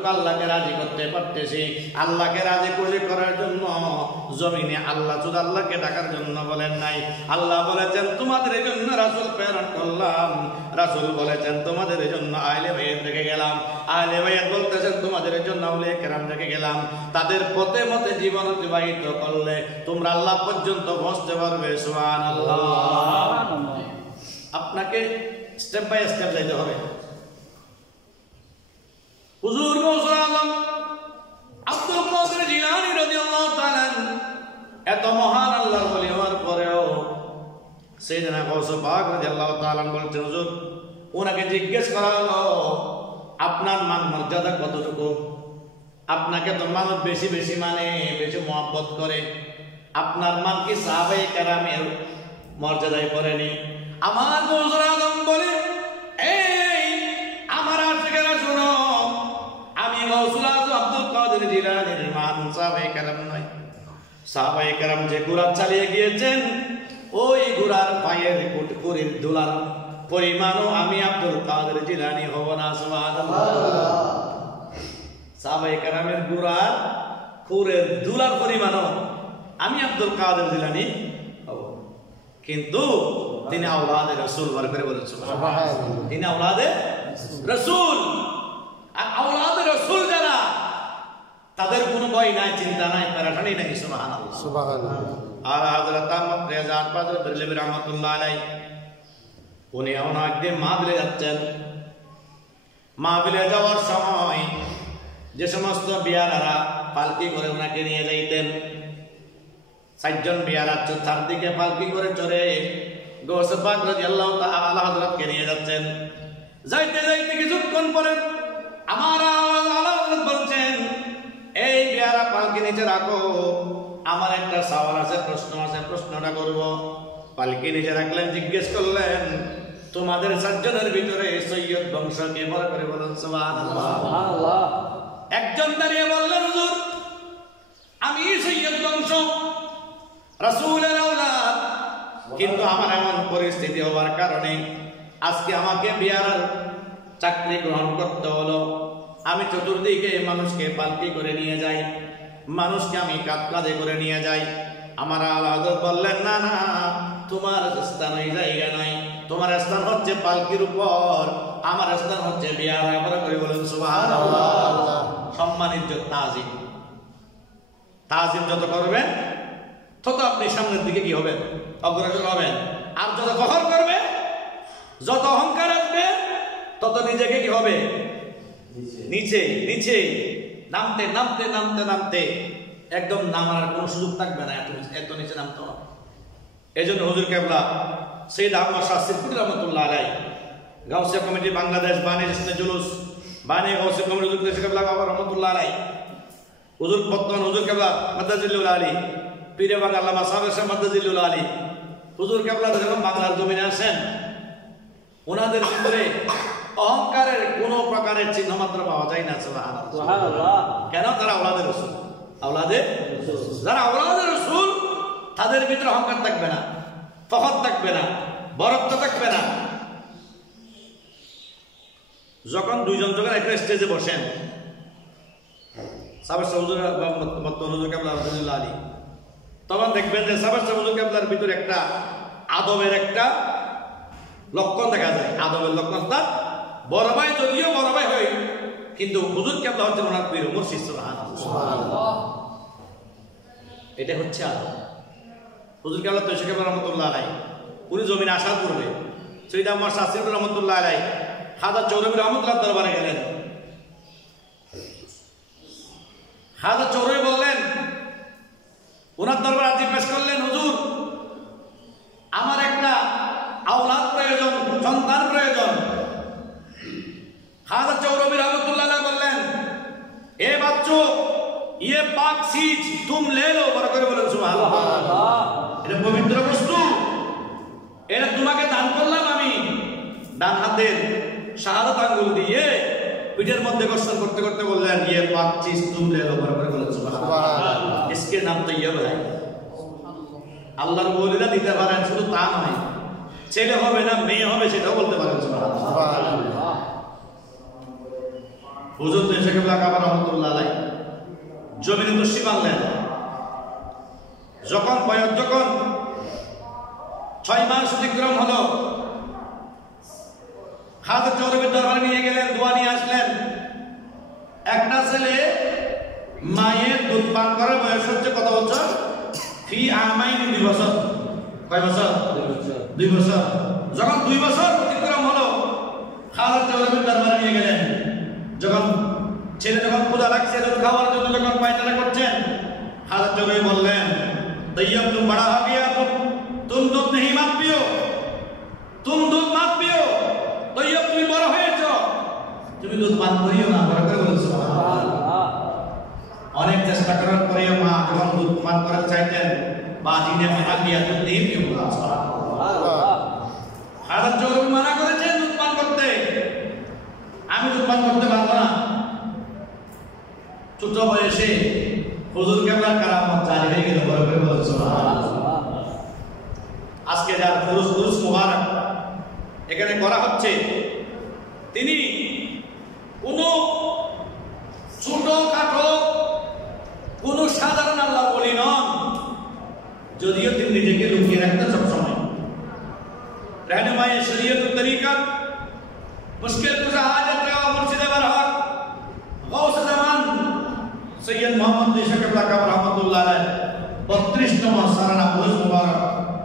যতটুকু আল্লাহকে রাজি করতে পারতেছি, আল্লাহকে রাজি খুশি করার জন্য জমিনে আল্লাহ শুধু আল্লাহকে ডাকার জন্য বলেন নাই। আল্লাহ বলেছেন তোমাদের এই জন্য রাসূল প্রেরণ করলাম, রাসূল বলেছেন তোমাদের এই জন্য আহলে বাইত রেখে গেলাম, আহলে বাইত বলতেছেন তোমাদের এই জন্য আউলিয়া কেরাম রেখে গেলাম। তাদের পথে মতে জীবন অতিবাহিত করলে তোমরা আল্লাহ পর্যন্ত পৌঁছতে পারবে। সুবহানাল্লাহ। আপনাকে স্টেপ বাই স্টেপ যাইতে হবে। হুজুর গৌসুল আজম আব্দুল কাদের জিলানী রাদিয়াল্লাহু তাআলা এত মহান আল্লাহর ওলি হওয়ার পরেও সাইয়েদনা গৌস পাক রাদিয়াল্লাহু তাআলা বলছেন, হুজুর ওনাকে জিজ্ঞেস করা হলো আপনার মান মর্যাদা কতটুকু? আপনাকে তো মানুষ বেশি বেশি মানে, বেশি মহব্বত করে, আপনার মান কি সাহাবায়ে কেরামের মর্যাদায় পড়েনি? আমার গৌসুল আজম বলে, এই আমার আশিকেরা শুনো, আমি গৌসুল আজম আব্দুল কাদের জিলানীর মান সাহাবায়ে কেরাম নয়। সাহাবায়ে কেরাম যে ঘোড়া চালিয়ে গিয়েছেন ওই ঘোড়ার পায়ের কুটকুরির ধুলার পরিমাণও আমি আব্দুল কাদের জিলানী হব না। সুবহানাল্লাহ। সাহাবায়ে কেরামের ঘোড়ার খুরের ধুলার পরিমাণও আমি আব্দুল কাদের জিলানী হব, কিন্তু তিনি আওলাদে রাসূল বার করে বলেন সুবহানাল্লাহ। তিনি আওলাদে রাসূল, আর আওলাদে রাসূল যারা তাদের কোনো ভয় নাই, চিন্তা নাই, পেরেশানি নাই। সুবহানাল্লাহ সুবহানাল্লাহ। আর হযরত আহমদ রেজা পাদর বেরলভী রাহমাতুল্লাহ আলাইহি উনি একদিন মাহফিলে যাচ্ছেন। মাহফিলে যাওয়ার সময় যে সমস্ত বিয়ারারা পালকি করে ওনাকে নিয়ে যাইতেন, 4 জন বিয়ারা চারদিকে পালকি করে চড়ে গৌস পাক রাদিয়াল্লাহু তাআলা হযরতকে নিয়ে যাচ্ছেন। যাইতে যাইতে কিছুক্ষণ পরে আমার আল্লাহ হযরত বলছেন, এই বিয়ারা পালকি নিচে রাখো, আমার একটা সওয়াল আছে, প্রশ্ন আছে, প্রশ্নটা করব। পালকি নিচে রাখলেন, জিজ্ঞেস করলেন, তোমাদের 4 জনের ভিতরে সৈয়দ বংশ কে? বড় করে বলেন সুবহানাল্লাহ সুবহানাল্লাহ। একজন দাঁড়িয়ে বললেন, হুজুর আমি সৈয়দ বংশ, রাসূলের আওলাদ, কিন্তু আমার এমন পরিস্থিতি হওয়ার কারণে আজকে আমাকে বিয়ারার চাকরি গ্রহণ করতে হলো। আমি চতুর্দিকে মানুষকে পালকি করে নিয়ে যাই, মানুষকে আমি কাঁধে করে নিয়ে যাই। আমার আল্লাহ বললেন, না না, তোমার স্থান ওই জায়গা নাই, তোমার স্থান হচ্ছে পালকির উপর, আমার স্থান হচ্ছে বিয়ারা। বড় করে বলেন সুবহানাল্লাহ। সম্মানিত তাজিম, তাজিম যত করবেন তত আপনি সামনের দিকে কি হবেন? অগ্রসর হবেন। আর যত ফখর করবে, যত অহংকার আসবে, তত নিজেকে কি হবে? নিচে নিচে নামতে নামতে নামতে নামতে একদম নামার কোনো সুযোগ থাকবে না, এত নিচে নামতে হবে। এই জন্য হুজুর কেবলা সৈয়দ আহমদ শাহ সিদ্দিকী রহমাতুল্লাহ আলাইহি গাউসিয়া কমিটি বাংলাদেশ বানী ইসলামী জুলুস বানী গাউসিয়া কমিটি হুজুর কেবলা রহমাতুল্লাহ আলাইহি হুজুর বর্তমান হুজুর কেবলা মাদ্দাজিল্লুল আলী পীরে বাংলা আল্লামা সাহেব শাহ মাদ্দাজিল্লুল আলী হুজুর কেবলা যখন বাংলার জমিনে আসেন, ওনাদের ভিতরে অহংকারের কোন প্রকারের চিহ্ন মাত্র পাওয়া যায় না। সুবহানাল্লাহ। কেন? তারা আওলাদে রাসূল, আওলাদে রাসূল। যারা আওলাদে রাসূল তাদের ভিতরে অহংকার থাকবে না, ফখর থাকবে না, বরত্ব থাকবে না। যখন 2 জন যখন একটা স্টেজে বসেন, সাবেক হুজুর বর্তমান হুজুর কেবলা রাদিয়াল্লাহু আলী, তখন দেখবেন যে সাবেক হুজুর কেবলার ভিতরে একটা আদবের একটা লক্ষণ দেখা যায়। আদবের লক্ষণ তার বড় ভাই, যদিও বড় ভাই হয়, কিন্তু হুজুর কেবলা হচ্ছে ওনার পীর মুর্শিদ। সুবহানাল্লাহ। এটা হচ্ছে আদব। হুজুর কেবলা তৈয়ব কেবলা রহমাতুল্লাহ আলাইহি উনি জমিনে আসার পূর্বে সৈয়দ আহমদ শাহ সিদ্দিকী রহমাতুল্লাহ আলাইহি খাজা চৌরবী রহমাতুল্লাহ দরবারে গেলেন। খাজা চৌরবী বললেন, ওনার দরবারে আর্জি পেশ করলেন, হুজুর আমার একটা আওলাদ প্রয়োজন, সন্তান প্রয়োজন। খাজা চৌরবী রহমাতুল্লাহ আলাইহি বললেন, এ বাচ্চো ये पाक चीज तुम ले लो। বড় করে বলেন সুবহানাল্লাহ। এটা পবিত্র বস্তু, এটা তোমাকে দান করলাম আমি। ডান হাতের শাহাদাত আঙ্গুল দিয়ে পিঠের মধ্যে ঘর্ষণ করতে করতে বললেন, ये पाक चीज तुम ले लो। বড় করে বলেন সুবহানাল্লাহ। इसके नाम तैयब है। আল্লাহর ওলিরা দিতে পারেন, শুধু তা নয়, ছেলে হবে না মেয়ে হবে সেটাও বলতে পারেন। সুবহানাল্লাহ। হুজুর দেশে কেবলা কাবা রহমতুল্লাহ আলাইহি জমিনে দস্যি বাঁধলেন। যখন 6 মাস অতিক্রম হলো, খাজা চৌরবির দরবারে নিয়ে গেলেন, দোয়া নিয়ে আসলেন। একটা ছেলে মায়ের দুধ পান করার বয়স হচ্ছে কত বছর? ফি আমাইনি 2 বছর। কয় বছর? 2 বছর। যখন 2 বছর অতিক্রম হলো, খাজা চৌরবির দরবারে নিয়ে গেলেন। যখন ছেলে যখন ক্ষুধা লাগছে, দুধ খাওয়ার জন্য যখন পায়খানা করছেন, খাজা চৌরবি বললেন, तैयब तुम बड़ा हो गया, तुम दूध नहीं मत पियो, तुम दूध मत पियो, तैयब तुम बड़ा হয়েছো, তুমি দুধ পান করিও না। বড় করে বলছো সুবহানাল্লাহ। অনেক চেষ্টা করার পরেও মা যখন দুধ পান করতে চাইতেন, বাজি ने मना किया तो नहीं पियो। সুবহানাল্লাহ। হারাত জোর মানা করেছেন দুধ পান করতে, আমি দুধ পান করতে পারবো না। ছোট বয়সে হুজুর কেবলার কারামত জারি হয়ে গেল। বড় করে বলছো সুবহানাল্লাহ। আজকে যার ফুরুস মুবারক এখানে করা হচ্ছে, তিনি কোনো ছোটখাটো কোনো সাধারণ আল্লাহ বলি নন, যদিও তিনি নিজেকে লুকিয়ে রাখতেন সবসময়। रहनुमाए शरीयत तरीका मुश्किल कुशा हाजत रहा मुर्शिद बरहक गौस जमान सैयद मोहम्मद देशक काका रहमतुल्लाह अलैह 32তম সারানা ফুরুস মুবারক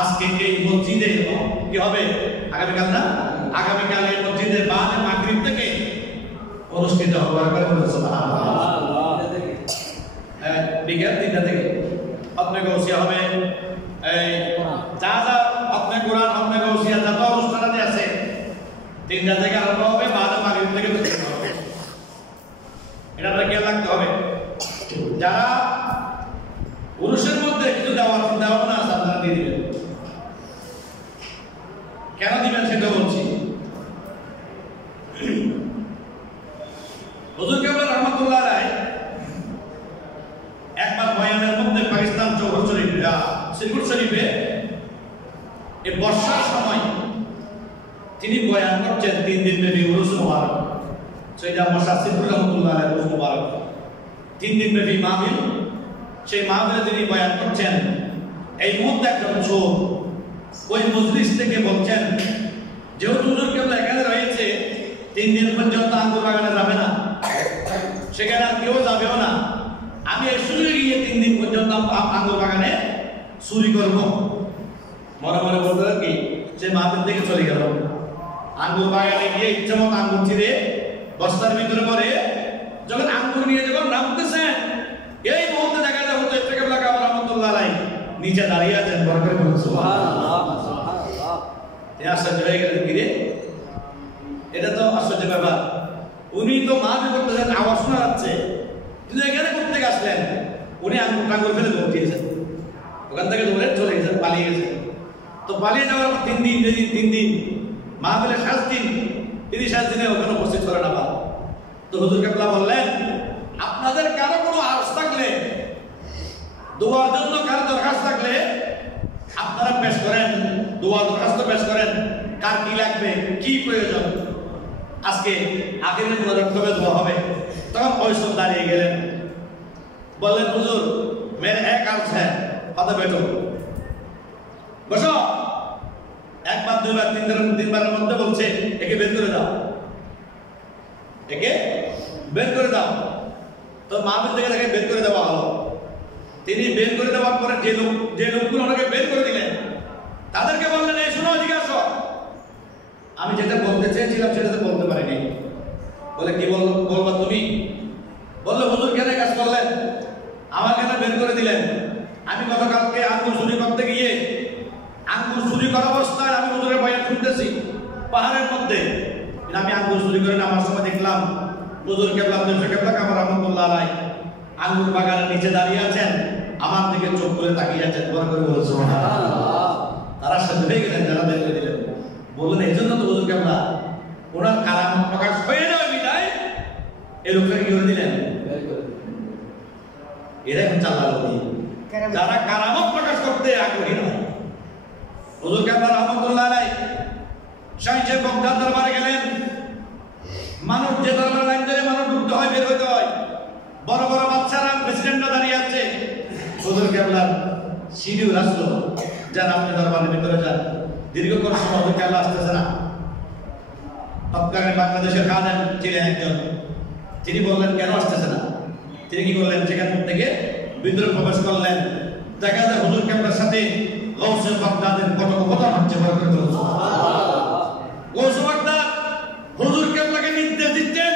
আজকে এই মসজিদে কি হবে? আগামীকাল না? আগামীকাল এই মসজিদে বাদ মাগরিব থেকে অনুষ্ঠিত হবে। সুবহানাল্লাহ। বিকেল 3টা থেকে আপনি গৌসিয়া হবে। এই যা যা আপনি কোরআন আপনি গৌসিয়া যত অনুষ্ঠানে আছে 3টা থেকে আরম্ভ হবে, বাদ মাগরিব থেকে শুরু হবে। এটা আপনাকে খেয়াল রাখতে হবে। যারা পুরুষের মধ্যে কিছু দেওয়ার চিন্তা ভাবনা আছে আপনারা দিয়ে দিবেন। কেন দিবেন সেটা বলছি। হুজুর কেবলা রহমতুল্লাহ আলাইহি একবার বয়ানের মধ্যে পাকিস্তান চৌহর শরীফে সিরকুট শরীফে এই বর্ষার সময় তিনি বয়ান করছেন 3 দিন ব্যাপী উরুস মুবারক। সৈয়দ মুশাররফ সিরকুট রহমতুল্লাহ আলাইহি উরুস মুবারক 3 দিন ব্যাপী মাহফিল। সেই মাহফিলে তিনি বয়ান করছেন। এই মুহূর্তে একজন চোর ওই মজলিস থেকে বলছেন, যেহেতু হুজুর কেবলা এখানে রয়েছে 3 দিন পর্যন্ত আঙ্গুর বাগানে যাবে না, সেখানে আর কেউ যাবেও না, আমি এই সুযোগে গিয়ে 3 দিন পর্যন্ত আঙ্গুর বাগানে চুরি করবো। মনে মনে বলতে কি সে মাহফিল থেকে চলে গেল। আঙ্গুর বাগানে গিয়ে ইচ্ছে মতো আঙ্গুর ছিঁড়ে বস্তার ভিতরে পরে যখন আঙ্গুর নিয়ে যখন নামতেছেন, এই মুহূর্তে দেখা যায় হুজুর কেবলা কাবা রহমতুল্লাহ আলাইহি নিচে দাঁড়িয়ে আছেন। বড় করে বলুন সুবহানাল্লাহ। সুবহানাল্লাহ। তিনি আশ্চর্য হয়ে গেলেন, কি রে, এটা তো আশ্চর্য ব্যাপার। উনি তো মাহফিল করতেছেন, আওয়াজ শোনা যাচ্ছে, কিন্তু এখানে করতে আসলেন। উনি আঙ্গুর ফেলে দৌড় দিয়েছেন, ওখান থেকে দৌড়ে চলে গেছেন, পালিয়ে গেছেন। তো পালিয়ে যাওয়ার পর 3 দিন 3 দিন মাহফিলের 7 দিন, তিনি 7 দিনে ওখানে উপস্থিত করে না পান। তো হুজুর কেবলা বললেন, আপনাদের কারো কোনো আওয়াজ থাকলে, দোয়ার জন্য কারো দরখাস্ত থাকলে আপনারা পেশ করেন, দোয়া দরখাস্ত পেশ করেন, কার কি লাগবে, কি প্রয়োজন। আজকে আখিরে মুনাজাত হবে, দোয়া হবে। তখন ওই সব দাঁড়িয়ে গেলেন, বললেন, হুজুর মেরে এক अर्ज है, আদা बैठो, বসো। একবার দুইবার তিনবারের মধ্যে বলছে, একে বের করে দাও, একে বের করে দাও। তো মাহফিল থেকে তাকে বের করে দেওয়া হলো। তিনি বের করে দেওয়ার পরে যে লোকগুলো ওনাকে বের করে দিলেন, তাদেরকে বললেন, এই শোনো, জিজ্ঞাসা, আমি যেটা বলতে চেয়েছিলাম সেটা তো বলতে পারিনি। বলে, কি বলবা তুমি? বললো, হুজুর কেন কাজ করলেন, আমার কেন বের করে দিলেন? আমি গতকালকে আঙ্গুর চুরি করতে গিয়ে আঙ্গুর চুরি করা অবস্থায় আমি হুজুরের বয়ান শুনতেছি পাহাড়ের মধ্যে। আমি আঙ্গুর চুরি করে আমার সময় দেখলাম হুজুর কেবলা কাবা রহমতুল্লাহ আলাইহি আঙ্গুর বাগানের নিচে দাঁড়িয়ে আছেন, আমার দিকে চোখ করে তাকিয়ে আছেন। বড় করে বলুন সুবহানাল্লাহ। তারা সাথে হয়ে গেলেন, যারা বের করে দিলেন। বললেন, এই জন্য তো হুজুর কেবলা ওনার কারামত প্রকাশ হয়ে যাবে বিদায় এই লোকটাকে কি করে দিলেন? এরা এখন চাল্লা যারা কারামত প্রকাশ করতে আগ্রহী নয়। হুজুর কেবলা রহমতুল্লাহ আলাইহি শাইখে বগদাদ দরবারে গেলেন, মানুষ যে ধর্মের লাইন ধরে মানুষ ঢুকতে হয়, বের হইতে হয়। বড় বড় বাচ্চারা প্রেসিডেন্টরা দাঁড়িয়ে আছে, হুজুর কেবলার সিঁড়িও আসলো, যান আপনি দরবারের ভিতরে যান। দীর্ঘক্ষণ সময় হুজুর কেবলা আসতেছে না। তৎকালীন বাংলাদেশের খাদেম ছিলেন একজন, তিনি বললেন কেন আসতেছে না। তিনি কি করলেন, সেখান থেকে ভিতরে প্রবেশ করলেন। দেখা যায় হুজুর কেবলার সাথে গৌসে বাগদাদের কথোপকথন হচ্ছে। গৌসে বাগদাদ হুজুর কেবলাকে নির্দেশ দিচ্ছেন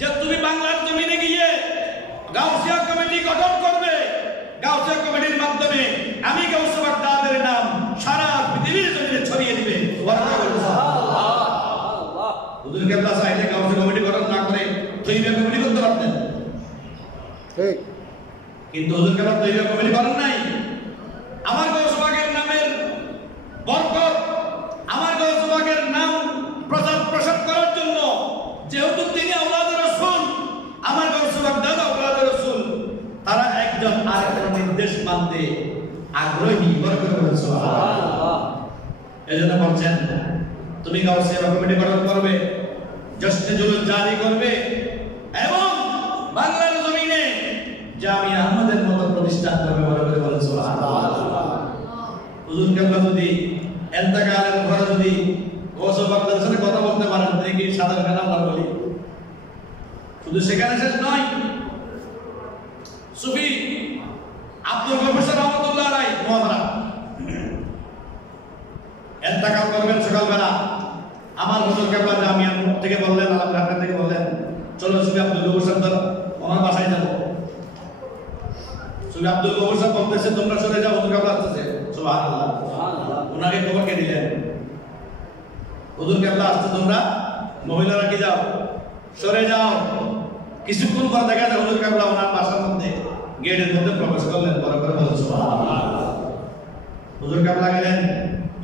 যে তুমি বাংলার জমিনে গিয়ে গাউসিয়া কমিটি গঠন করবে। গাউসিয়া কমিটির মাধ্যমে আমি গৌসে বাগদাদের নাম সারা পৃথিবীর জমিনে ছড়িয়ে দিবে। হুজুর কেবলা চাইলে গাউসিয়া কমিটি গঠন না করে তৈবা কমিটি করতে পারতেন, কিন্তু হুজুর কেবলা তৈবা কমিটি করেন নাই। আমার গৌসে বাগের নামের বরকত, আমার গৌসে বাগের নাম প্রচার প্রসার করার জন্য, যেহেতু তিনি আওলাদে রাসূল, আমার গৌসে বাগদাদ আওলাদে রাসূল, তারা একজন আরেকজনের নির্দেশ মানতে আগ্রহী। সুবহানাল্লাহ। এজন্য বলছেন তুমি গাউসিয়া কমিটি গঠন করবে, জশ্নে জুলুস জারি করবে এবং বাংলার জমিনে জামিয়া আহমদের মতো প্রতিষ্ঠান করবে। বড় করে বলেন সুবহানাল্লাহ। হুজুর কেবলা যদি ইন্তেকালের পরে যদি গৌসে বাগদাদের সাথে কথা বলতে পারেন, তিনি কি সাধারণ আমরা বলি? শুধু সেখানে শেষ নয়, সুফি আব্দুল গফুর রহমাতুল্লাহ আলাইহি মুহাম্মদ ইন্তেকাল করবেন সকালবেলা। আমার হুজুর কেবলা জামিয়া থেকে বললেন, আলমঘাট থেকে বললেন, চলো সুফি আব্দুল গফুর সাহেব ওনার বাসায় যাবো। সুফি আব্দুল গফুর সাহেব বলতেছে তোমরা সরে যাও, হুজুর কেবলা আসতেছে। সুবহানাল্লাহ। ওনাকে খবর কে দিলেন? হুজুর কেবলা আসতে, তোমরা মহিলারা কি যাও, সরে যাও। কিছুক্ষণ পর দেখা যায় হুজুর কেবলা ওনার বাসার মধ্যে গেটের মধ্যে প্রবেশ করলেন। বড় করে বলেন সুবহানাল্লাহ। হুজুর কেবলা গেলেন,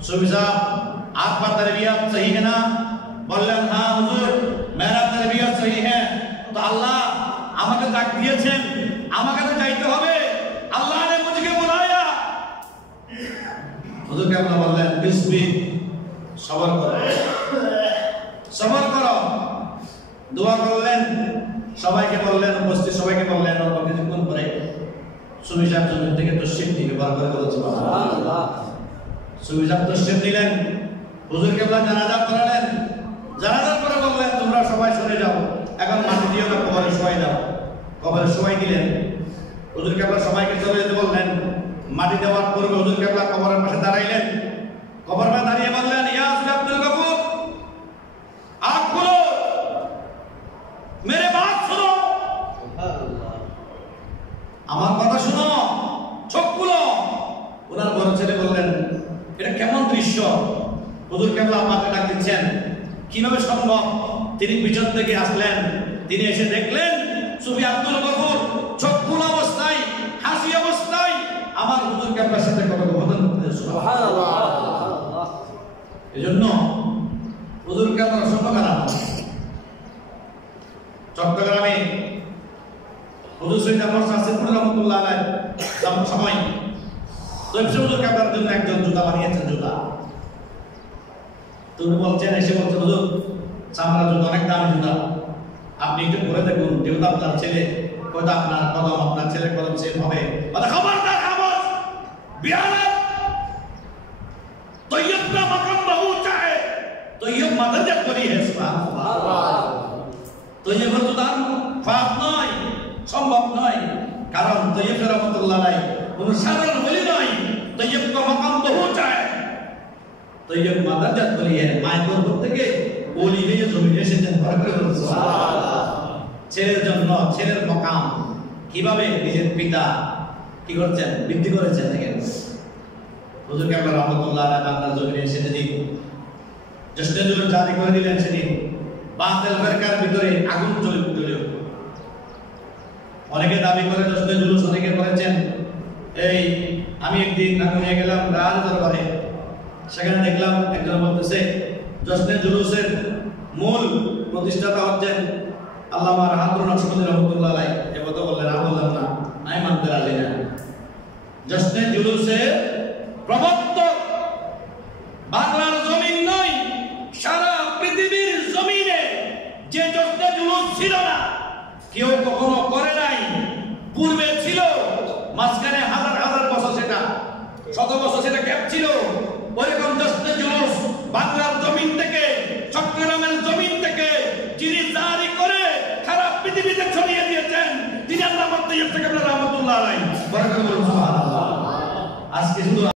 সুফি সাহেব आपका तरबियत सही है ना? বললেন হ্যাঁ হুজুর, মেরা तरबियत सही है। তো আল্লাহ আমাকে ডাক দিয়েছেন, আমাকে তো যাইতে হবে, আল্লাহ ने मुझे बुलाया। হুজুর কেবলা বললেন বিসমি, সবর করো, সবর করো। দোয়া করলেন, সবাইকে বললেন, উপস্থিত সবাইকে বললেন। অল্প কিছুক্ষণ পরে সুফি সাহেব জমিন থেকে তশরিফ নিয়ে বার করে বলেছে সুবহানাল্লাহ। সুফি সাহেব তশরিফ নিলেন, হুজুর কেবলা জানাজা করালেন। জানাজার পরে বললেন তোমরা সবাই সরে যাও, এখন মাটি দিও না, কবরে শোয়াই দাও। কবরে শোয়াই দিলেন। হুজুর কেবলা সবাইকে চলে যেতে বললেন। মাটি দেওয়ার পূর্বে হুজুর কেবলা কবরের পাশে দাঁড়াইলেন। কবরের পাশে দাঁড়িয়ে বললেন, ইয়া সুফি আব্দুল গফুর, आँख खोलो, मेरे बात सुनो, আমার কথা শুনো, চোখ খুলো। ওনার বড় ছেলে বললেন এটা কেমন দৃশ্য? হুজুর কেবলা আমাকে ডাক দিচ্ছেন, কিভাবে সম্ভব? তিনি পিছন থেকে আসলেন, তিনি এসে দেখলেন সুফি আব্দুল গফুর চোখ খোলা অবস্থায়, হাসি অবস্থায় আমার হুজুর কেবলার সাথে কথোপকথন করতেছে। সুবহানাল্লাহ। এজন্য হুজুর কেবলার সম্পর্ক চট্টগ্রামে হুজুর সৈয়দ আহমদ সাসিফুর রহমাতুল্লাহ আলাইহি সময় হুজুর কেবলার জন্য একজন জুতা বানিয়েছেন। জুতা তুমি বলছেন, এসে বলছেন হুজুর চামড়া জুতা অনেক দামি জুতা, আপনি একটু পরে দেখুন, যেহেতু আপনার ছেলে, হয়তো আপনার কদম আপনার ছেলে কদম সেম হবে। খবরদার খামোশ, বিয়ানত তৈয়ব का मकाम बहुत ऊंचा है, তৈয়ব মাদারজাত করি है। সুবহানাল্লাহ। তৈয়ব তো তার ফাত নয়, সম্ভব নয়, কারণ তৈয়ব রহমাতুল্লাহ আলাইহি কোন সাধারণ ওলি নয়। তৈয়ব का मकाम बहुत ऊंचा है, তৈয়ব মাদারজাত করি है, মায়ের গর্ভ থেকে ওলি হয়ে জমিনে এসেছেন। সুবহানাল্লাহ। ছেলের জন্য ছেলের মকাম কিভাবে নিজের পিতা কি করছেন, বৃদ্ধি করেছেন। দেখেন হুজুর কেবলা রহমাতুল্লাহ আলাইহি বাংলার জমিনে এসে যেদিন জশ্নে জুলুস জারি করে দিলেন, সেদিন বাতিল ফিরকার ভিতরে আগুন জ্বলে উঠল। অনেকে দাবি করে জশ্নে জুলুস অনেকে করেছেন। এই আমি একদিন নিয়ে গেলাম রাজ দরবারে, সেখানে দেখলাম একজন বলতেছে জশ্নে জুলুসের মূল প্রতিষ্ঠাতা হচ্ছেন আল্লামা রাহাতুল নকশবন্দি রহমাতুল্লাহ আলাইহি। এ কথা বললেন, আমি বললাম না, আমি মানতে রাজি না। জশ্নে জুলুসের প্রবর্তক বাংলার জমিন নয়, সারা পৃথিবীর জমিনে ছিল, ওইরকম দশটা জুলুস বাংলার জমিন থেকে, চট্টগ্রামের জমিন থেকে যিনি জারি করে খারাপ পৃথিবীতে ছড়িয়ে দিয়েছেন, তিনি আল্লাহ রাহমাতুল্লাহ আলাইহি। আজকে শুধু